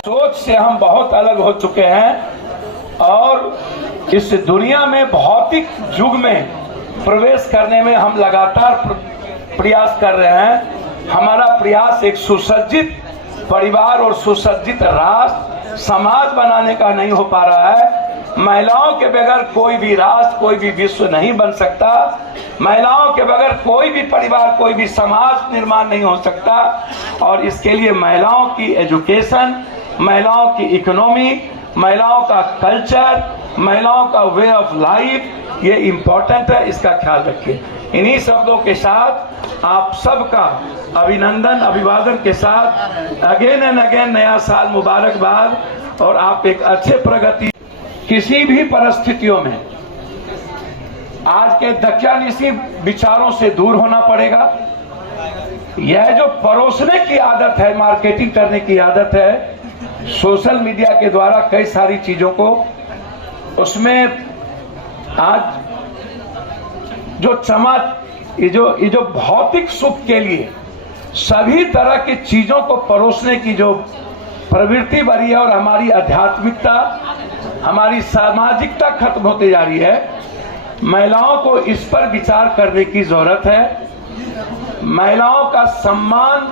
सोच से हम बहुत अलग हो चुके हैं और इस दुनिया में भौतिक युग में प्रवेश करने में हम लगातार प्रयास कर रहे हैं। हमारा प्रयास एक सुसज्जित परिवार और सुसज्जित राष्ट्र समाज बनाने का नहीं हो पा रहा है। महिलाओं के बगैर कोई भी राष्ट्र, कोई भी विश्व नहीं बन सकता। महिलाओं के बगैर कोई भी परिवार, कोई भी समाज निर्माण नहीं हो सकता। और इसके लिए महिलाओं की एजुकेशन, महिलाओं की इकोनॉमी, महिलाओं का कल्चर, महिलाओं का वे ऑफ लाइफ, ये इम्पोर्टेंट है। इसका ख्याल रखिए। इन्हीं शब्दों के साथ आप सबका अभिनंदन, अभिवादन के साथ अगेन एंड अगेन नया साल मुबारकबाद। और आप एक अच्छे प्रगति किसी भी परिस्थितियों में आज के दक्यानिशी विचारों से दूर होना पड़ेगा। यह जो परोसने की आदत है, मार्केटिंग करने की आदत है, सोशल मीडिया के द्वारा कई सारी चीजों को, उसमें आज जो ये जो भौतिक सुख के लिए सभी तरह की चीजों को परोसने की जो प्रवृत्ति बढ़ी है और हमारी आध्यात्मिकता, हमारी सामाजिकता खत्म होती जा रही है। महिलाओं को इस पर विचार करने की जरूरत है। महिलाओं का सम्मान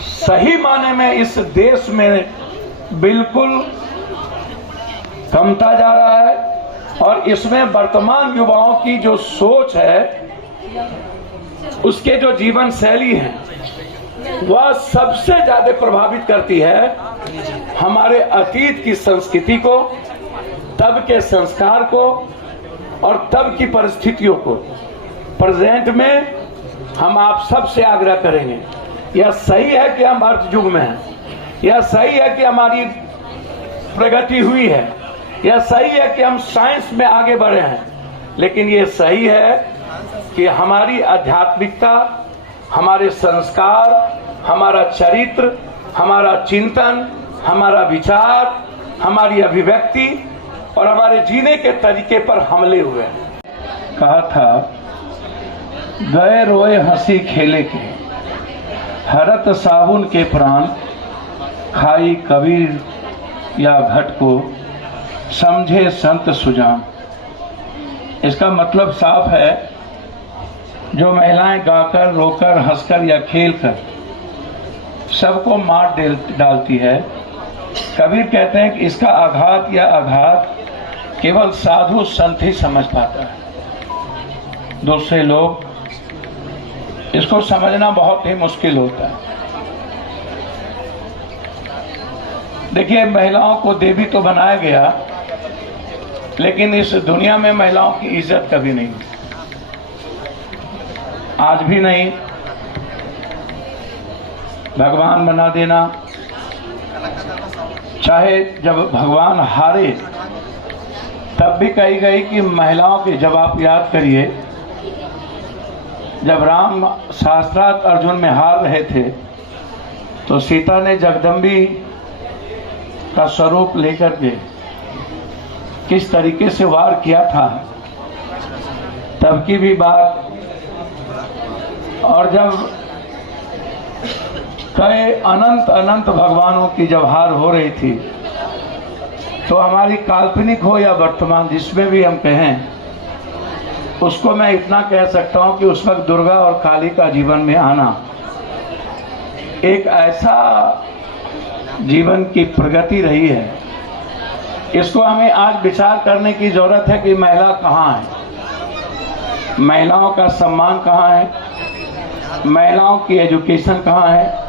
सही माने में इस देश में बिल्कुल कमता जा रहा है और इसमें वर्तमान युवाओं की जो सोच है, उसके जो जीवन शैली है, वह सबसे ज्यादा प्रभावित करती है हमारे अतीत की संस्कृति को, तब के संस्कार को और तब की परिस्थितियों को। प्रेजेंट में हम आप सबसे आग्रह करेंगे, यह सही है कि हम अर्थ युग में हैं, यह सही है कि हमारी प्रगति हुई है, यह सही है कि हम साइंस में आगे बढ़े हैं, लेकिन यह सही है कि हमारी आध्यात्मिकता, हमारे संस्कार, हमारा चरित्र, हमारा चिंतन, हमारा विचार, हमारी अभिव्यक्ति और हमारे जीने के तरीके पर हमले हुए हैं। कहा था, गए रोए हंसी खेले के, हरत साबुन के प्राण, खाई कबीर या घट को, समझे संत सुजान। इसका मतलब साफ है, जो महिलाएं गाकर, रोकर, हंसकर या खेलकर सबको मार डालती है, कबीर कहते हैं कि इसका आघात या आघात केवल साधु संत ही समझ पाता है। दूसरे लोग इसको समझना बहुत ही मुश्किल होता है। देखिए, महिलाओं को देवी तो बनाया गया, लेकिन इस दुनिया में महिलाओं की इज्जत कभी नहीं हुई, आज भी नहीं। भगवान बना देना, चाहे जब भगवान हारे तब भी कही गई कि महिलाओं की, जब आप याद करिए, जब राम शास्त्रार्थ अर्जुन में हार रहे थे तो सीता ने जगदम्बी का स्वरूप लेकर के किस तरीके से वार किया था, तब की भी बात। और जब कई अनंत अनंत भगवानों की जब हार हो रही थी, तो हमारी काल्पनिक हो या वर्तमान, जिसमें भी हम कहें, उसको मैं इतना कह सकता हूं कि उस वक्त दुर्गा और काली का जीवन में आना एक ऐसा जीवन की प्रगति रही है। इसको हमें आज विचार करने की जरूरत है कि महिला कहाँ है, महिलाओं का सम्मान कहाँ है, महिलाओं की एजुकेशन कहाँ है,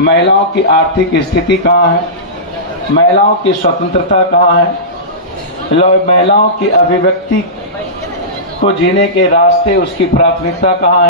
महिलाओं की आर्थिक स्थिति कहाँ है, महिलाओं की स्वतंत्रता कहाँ है, महिलाओं की अभिव्यक्ति को जीने के रास्ते, उसकी प्राथमिकता कहाँ है।